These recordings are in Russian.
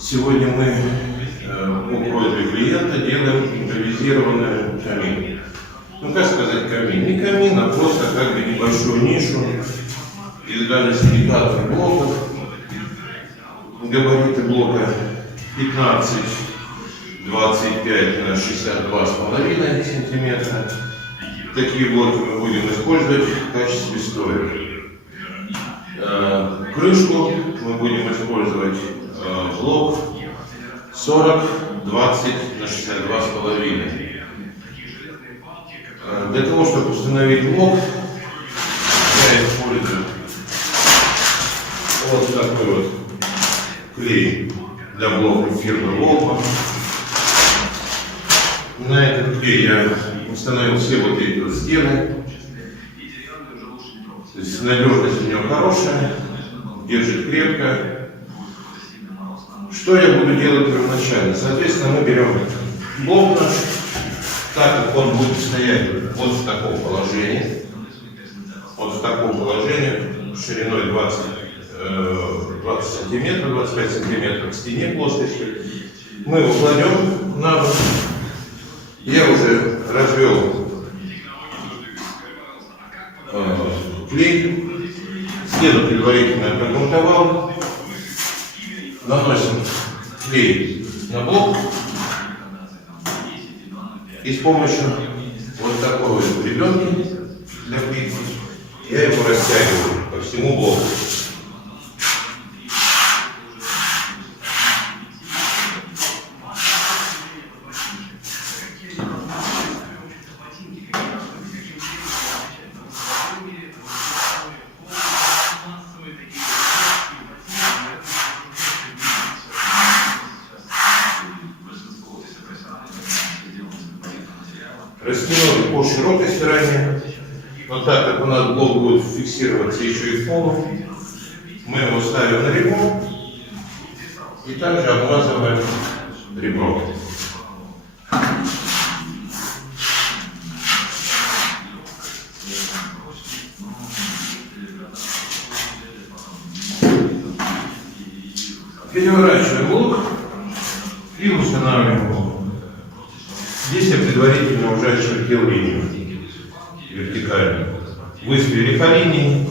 Сегодня мы по просьбе клиента делаем импровизированный камин. Ну как сказать камин? Не камин, а просто как бы небольшую нишу из газосиликатных блоков. Габариты блока 15-25 на 62,5 сантиметра. Такие блоки мы будем использовать в качестве стоек. Крышку мы будем использовать блок 40-20 на 62,5. Для того, чтобы установить блок, я использую вот такой вот клей для блока фирмы Волпа. На этот клей я установил все вот эти вот стены. То есть надежность у него хорошая, держит крепко. Что я буду делать первоначально? Соответственно, мы берем блок наш, так как он будет стоять вот в таком положении, шириной 20 сантиметров, 25 сантиметров к стене плоскости. Мы его кладем на бок. Я уже развел клей, стену предварительно прогрунтовал, наносим клей на блок и с помощью вот такой вот гребенки для плитки я его растягиваю по всему блоку. Растянули по широкой стороне, но так как у нас блок будет фиксироваться еще и в полу, мы его ставим на ребро и также обмазываем ребро. Переворачиваем блок и устанавливаем блок. Здесь я предварительно уже очертил линию вертикальную. Выставили по линии,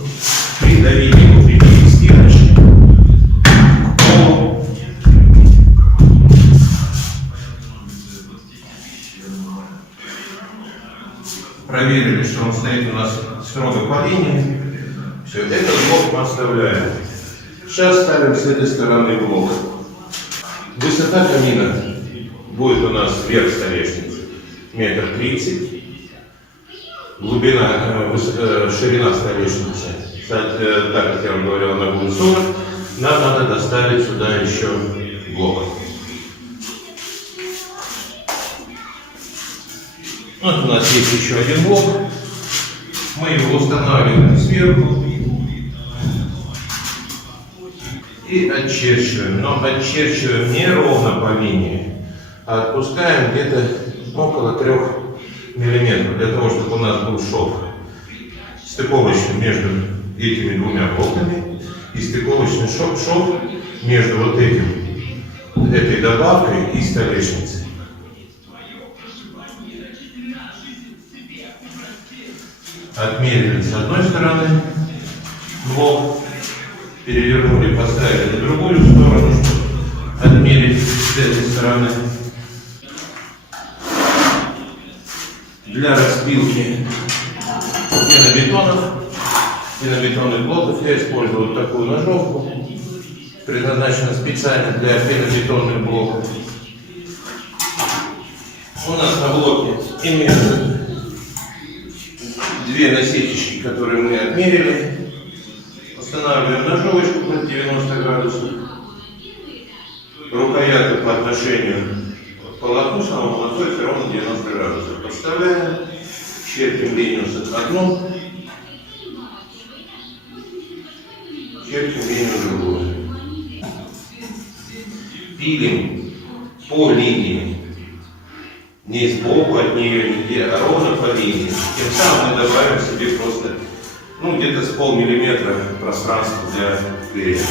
придавили внутренние стеночки к полу. Проверили, что он стоит у нас строго по линии. Все, этот блок мы оставляем. Сейчас ставим с этой стороны блок. Высота камина будет у нас вверх столешницы 1,30 м, глубина, ширина столешницы, так как я вам говорил, она будет 40, нам надо доставить сюда еще блок. Вот у нас есть еще один блок, мы его устанавливаем сверху и отчерчиваем, но отчерчиваем не ровно по линии, а отпускаем где-то около 3 мм, для того, чтобы у нас был шов стыковочный между этими двумя блоками и стыковочный шов между вот этой добавкой и столешницей. Отмерили с одной стороны блок, перевернули, поставили на другую сторону, отмерить с этой стороны. Для распилки пенобетонных блоков я использую вот такую ножовку, предназначена специально для пенобетонных блоков. У нас на блоке имеются 2 насечечки, которые мы отмерили. Устанавливаем ножовочку под 90 градусов. Рукоятку по отношению к полотну самому находится ровно 90 градусов. Подставляем, черпим линию с одной, черпим линию другую. Пилим по линии, не сбоку от нее, нигде, а ровно по линии. Тем самым мы добавим себе просто где-то с полмиллиметра пространства для клея.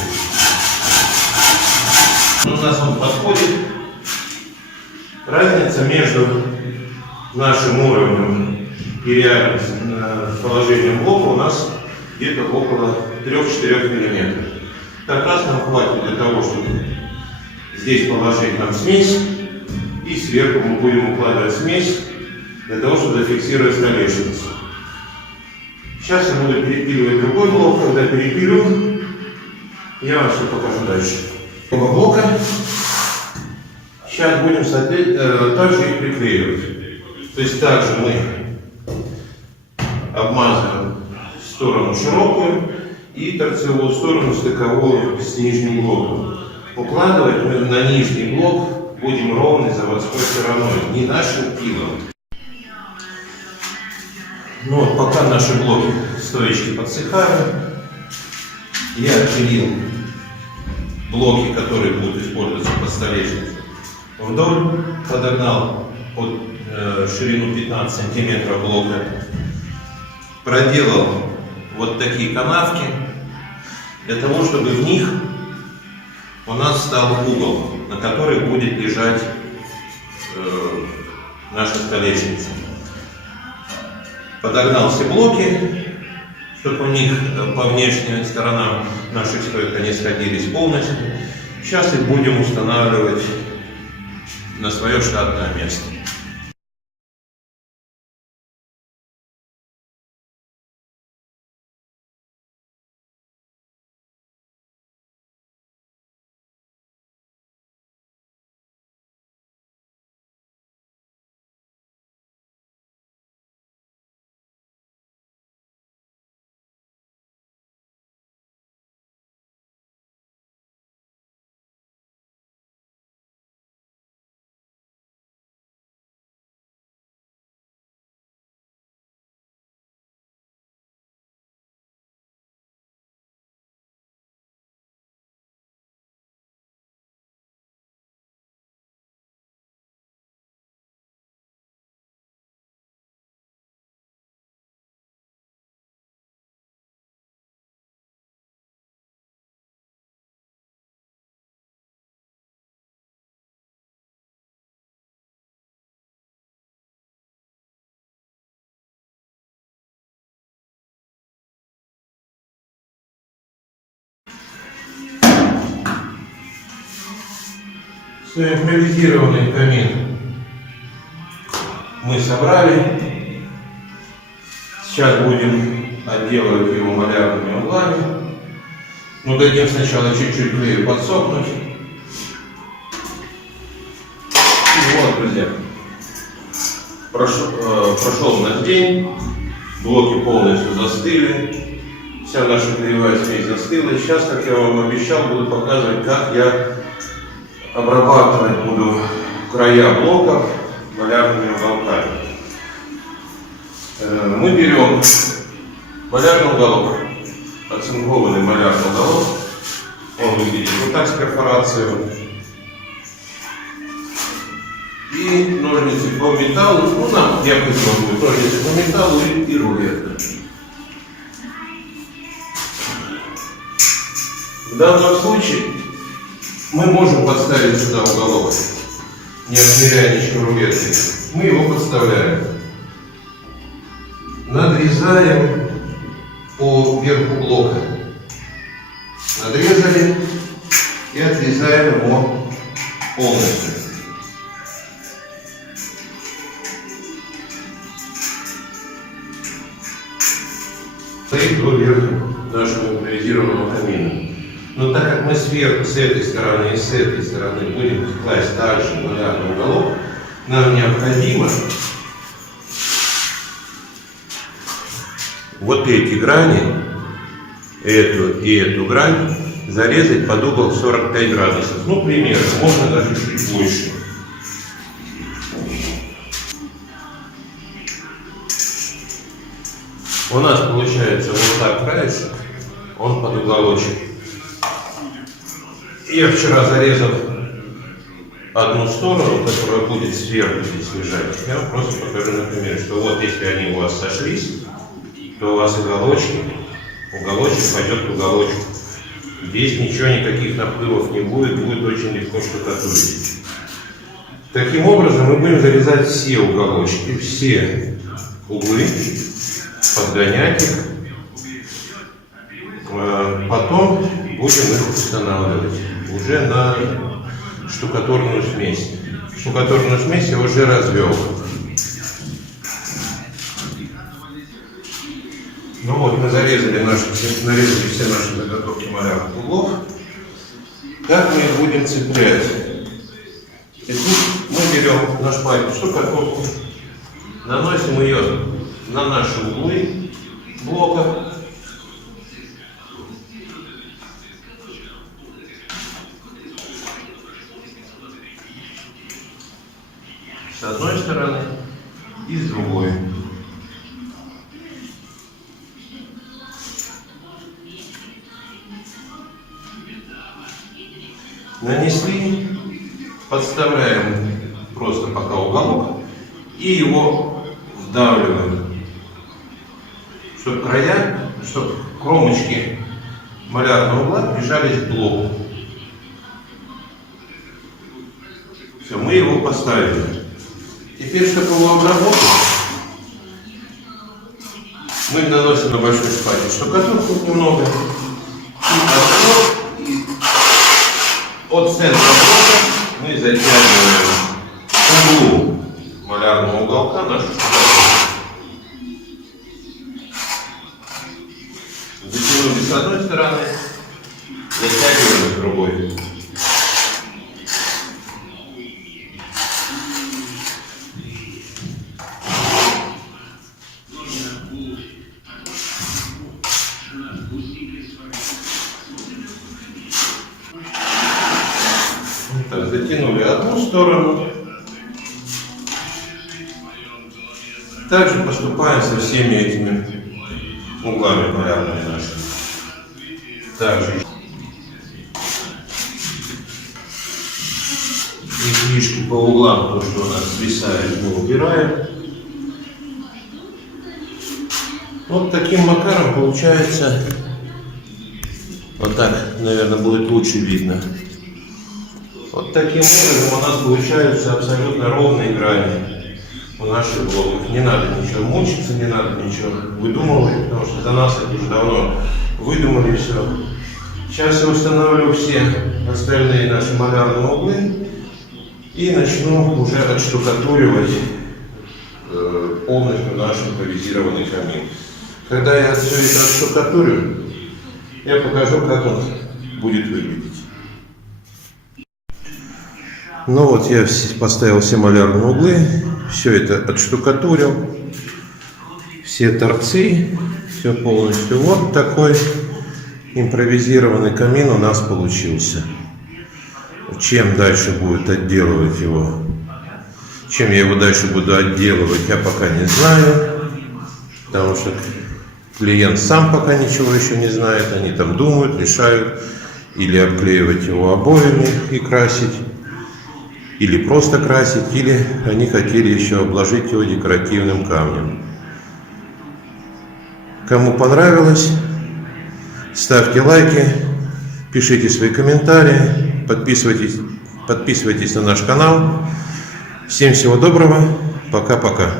У нас он подходит. Разница между нашим уровнем и реальным положением блока у нас где-то около 3-4 мм. Как раз нам хватит для того, чтобы здесь положить нам смесь, и сверху мы будем укладывать смесь для того, чтобы зафиксировать столешницу. Сейчас я буду перепиливать другой блок. Когда перепилю, я вам все покажу дальше. Оба блока. Сейчас будем также их приклеивать. То есть также мы обмазываем сторону широкую и торцевую сторону стыковую с нижним блоком. Укладывать мы на нижний блок будем ровной заводской стороной, не нашим пилом. Ну вот, пока наши блоки стоечки подсыхают, я отпилил блоки, которые будут использоваться под столешницу, вдоль, подогнал под ширину 15 сантиметров блока, проделал вот такие канавки, для того, чтобы в них у нас стал угол, на который будет лежать наша столешница. Подогнал все блоки, чтобы у них по внешним сторонам наших стоек они сходились полностью. Сейчас их будем устанавливать на свое штатное место. Импровизированный камин мы собрали. Сейчас будем отделывать его малярными углами. Но дадим сначала чуть-чуть клею подсохнуть. И вот, друзья, прошел наш день, блоки полностью застыли, вся наша клеевая смесь застыла. И сейчас, как я вам обещал, буду показывать, как я обрабатывать буду края блоков малярными уголками. Мы берем малярный уголок, оцинкованный малярный уголок. Он выглядит вот так с перфорацией. И ножницы по металлу. Ну, нам необходимо будет ножницы по металлу и рулетка. В данном случае мы можем подставить сюда уголок, не отмеряя ничего рулеткой. Мы его подставляем. Надрезаем по верху блока. Надрезали и отрезаем его полностью. Стоит до верха нашего импровизированного камина. Но так как мы сверху, с этой стороны и с этой стороны будем класть также малярный уголок, нам необходимо вот эти грани, эту и эту грань, зарезать под угол 45 градусов. Ну, примерно, можно даже чуть больше. У нас получается вот так краешек, он под уголочек. Я вчера зарезал одну сторону, которая будет сверху здесь лежать. Я вам просто покажу, например, что вот если они у вас сошлись, то у вас уголочек пойдет к уголочку. Здесь ничего, никаких наплывов не будет, будет очень легко штукатурить. Таким образом мы будем зарезать все уголочки, все углы, подгонять их. Потом будем их устанавливать уже на штукатурную смесь. Штукатурную смесь я уже развел. Ну вот, мы нарезали все наши заготовки малярных углов. Как мы их будем цеплять? И тут мы берем на шпатель штукатурку, наносим ее на наши углы блока. С одной стороны и с другой. Нанесли, подставляем просто пока уголок и его вдавливаем, чтобы края, чтобы кромочки малярного угла прижались к блоку. Все, мы его поставили. Теперь, чтобы его обработать, мы наносим на большой шпатель штукатурку немного и от центра блока мы затягиваем к углу малярного уголка нашу штукатурку. Затянули с одной стороны, затягиваем с другой. Так, затянули одну сторону. Также поступаем со всеми этими углами малярными нашими. Также излишки по углам, то, что у нас свисает, мы убираем. Вот таким макаром получается, вот так, наверное, будет лучше видно. Вот таким образом у нас получаются абсолютно ровные грани у наших блоков. Не надо ничего мучиться, не надо ничего выдумывать, потому что за нас это уже давно выдумали все. Сейчас я установлю все остальные наши малярные углы и начну уже отштукатуривать полностью наш импровизированный камин. Когда я все это отштукатурю, я покажу, как он будет выглядеть. Ну вот я поставил все малярные углы, все это отштукатурил, все торцы, все полностью. Вот такой импровизированный камин у нас получился. Чем дальше будет отделывать его, чем я его дальше буду отделывать, я пока не знаю, потому что клиент сам пока ничего еще не знает, они там думают, решают, или обклеивать его обоями и красить, или просто красить, или они хотели еще обложить его декоративным камнем. Кому понравилось, ставьте лайки, пишите свои комментарии, подписывайтесь на наш канал. Всем всего доброго, пока-пока.